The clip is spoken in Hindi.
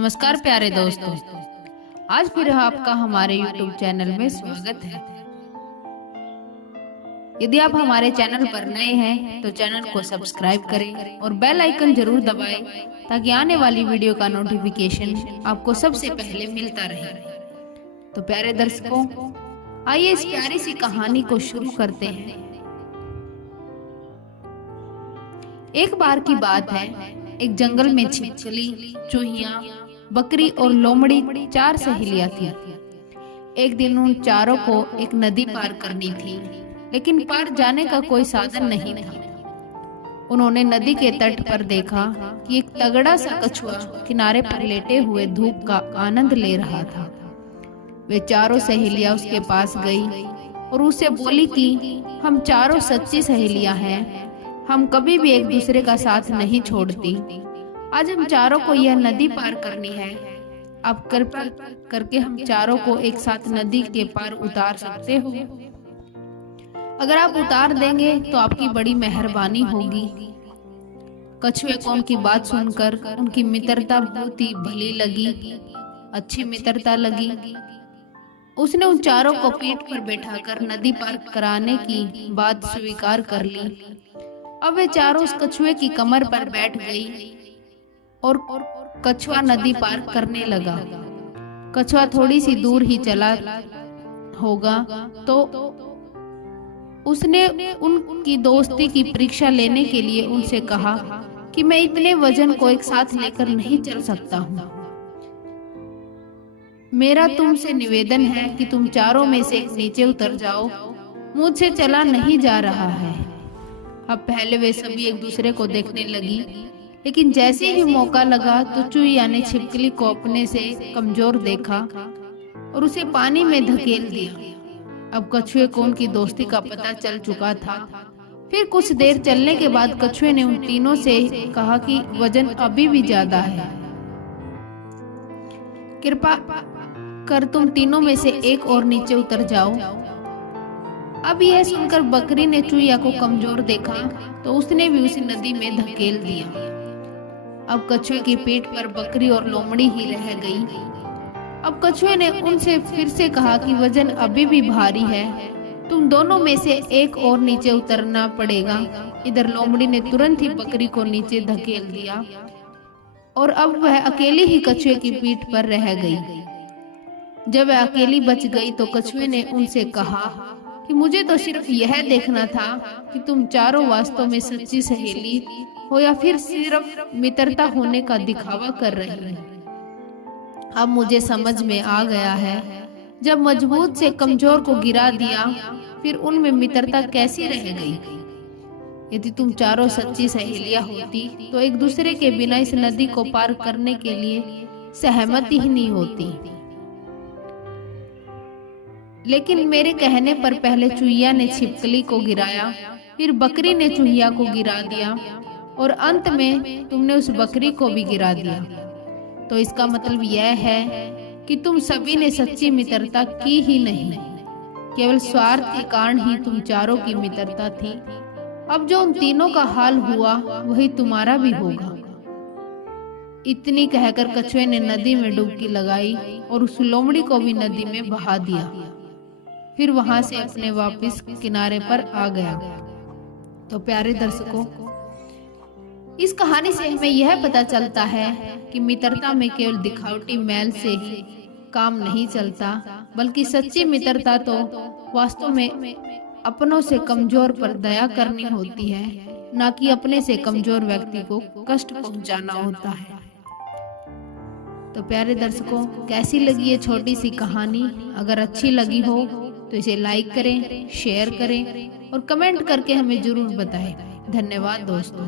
नमस्कार प्यारे दोस्तों, आज फिर आपका हमारे YouTube चैनल में स्वागत है। यदि आप हमारे चैनल पर नए हैं तो चैनल को सब्सक्राइब करें और बेल आइकन जरूर दबाएं ताकि आने वाली वीडियो का नोटिफिकेशन आपको सबसे पहले मिलता रहे। तो प्यारे दर्शकों, आइए इस प्यारी सी कहानी को शुरू करते हैं। एक बार की बात है, एक जंगल में छिपकली, चूहिया, बकरी और लोमड़ी 4 सहेलियां थी। एक दिन उन चारों को एक नदी पार करनी थी, लेकिन पार जाने का कोई साधन नहीं था। उन्होंने नदी के तट पर देखा कि एक तगड़ा सा कछुआ किनारे पर लेटे हुए धूप का आनंद ले रहा था। वे चारों सहेलियां उसके पास गई और उसे बोली कि हम चारों सच्ची सहेलियां हैं, हम कभी भी एक दूसरे का साथ नहीं छोड़ती। आज हम चारों को यह नदी पार करनी है। आप कृपा करके हम चारों को एक साथ नदी के पार उतार सकते हो। अगर आप उतार देंगे तो आपकी बड़ी मेहरबानी होगी। कछुए को उनकी बात सुनकर उनकी मित्रता बहुत ही भली लगी, अच्छी मित्रता लगी। उसने उन चारों को पीठ पर बैठाकर नदी पार कराने की बात स्वीकार कर ली। अब वे चारों उस कछुए की कमर पर बैठ गई और कछुआ नदी पार करने लगा। कछुआ थोड़ी सी दूर ही चला होगा तो उसने उनकी दोस्ती की परीक्षा लेने के लिए उनसे कहा कि मैं इतने वजन को एक साथ लेकर नहीं चल सकता हूँ। मेरा तुमसे निवेदन है कि तुम चारों में से नीचे उतर जाओ, मुझसे चला नहीं जा रहा है। अब पहले वे सभी एक दूसरे को देखने लगी, लेकिन जैसे ही मौका लगा तो चूहिया ने छिपकली को अपने से कमजोर देखा और उसे पानी में धकेल दिया। अब कछुए को उनकी दोस्ती का पता चल चुका था। फिर कुछ देर चलने के बाद कछुए ने उन तीनों से कहा कि वजन अभी भी ज्यादा है, कृपा कर तुम तीनों में से एक और नीचे उतर जाओ। अब यह सुनकर बकरी ने चूहिया को कमजोर देखा तो उसने भी उसी नदी में धकेल दिया। अब कछुए की पीठ पर बकरी और लोमड़ी ही रह गई। अब कछुए ने उनसे फिर से कहा कि वजन अभी भी भारी है, तुम दोनों में से एक और नीचे उतरना पड़ेगा। इधर लोमड़ी ने तुरंत ही बकरी को नीचे धकेल दिया और अब वह अकेली ही कछुए की पीठ पर रह गई। जब वह अकेली बच गई तो कछुए ने उनसे कहा कि मुझे तो सिर्फ यह देखना था कि तुम चारों वास्तव में सच्ची सहेली हो या फिर सिर्फ मित्रता होने का दिखावा कर रही हो। अब मुझे समझ में आ गया है, जब मजबूत से कमजोर को गिरा दिया फिर उनमें मित्रता कैसी रह गई। यदि तुम चारों सच्ची सहेलियां होती तो एक दूसरे के बिना इस नदी को पार करने के लिए सहमति ही नहीं होती। लेकिन मेरे कहने पर पहले चूहिया ने छिपकली को गिराया, फिर बकरी ने चूहिया को गिरा दिया और अंत में तुमने उस बकरी को भी गिरा दिया। तो इसका मतलब यह है कि तुम सभी ने सच्ची मित्रता की ही नहीं, केवल स्वार्थ के कारण ही तुम चारों की मित्रता थी। अब जो उन तीनों का हाल हुआ वही तुम्हारा भी होगा। इतनी कहकर कछुए ने नदी में डुबकी लगाई और उस लोमड़ी को भी नदी में बहा दिया। फिर वहां से अपने वापस किनारे पर आ गया। तो प्यारे दर्शकों, इस कहानी से हमें यह पता चलता है कि मित्रता में केवल दिखावटी मैल से ही काम नहीं चलता, बल्कि सच्ची मित्रता तो वास्तव में अपनों से कमजोर पर दया करनी होती है, न कि अपने से कमजोर व्यक्ति को कष्ट पहुंचाना होता है। तो प्यारे दर्शकों, कैसी लगी ये छोटी सी कहानी? अगर अच्छी लगी हो तो इसे लाइक करें, शेयर करें और कमेंट करके हमें जरूर बताएं। धन्यवाद दोस्तों।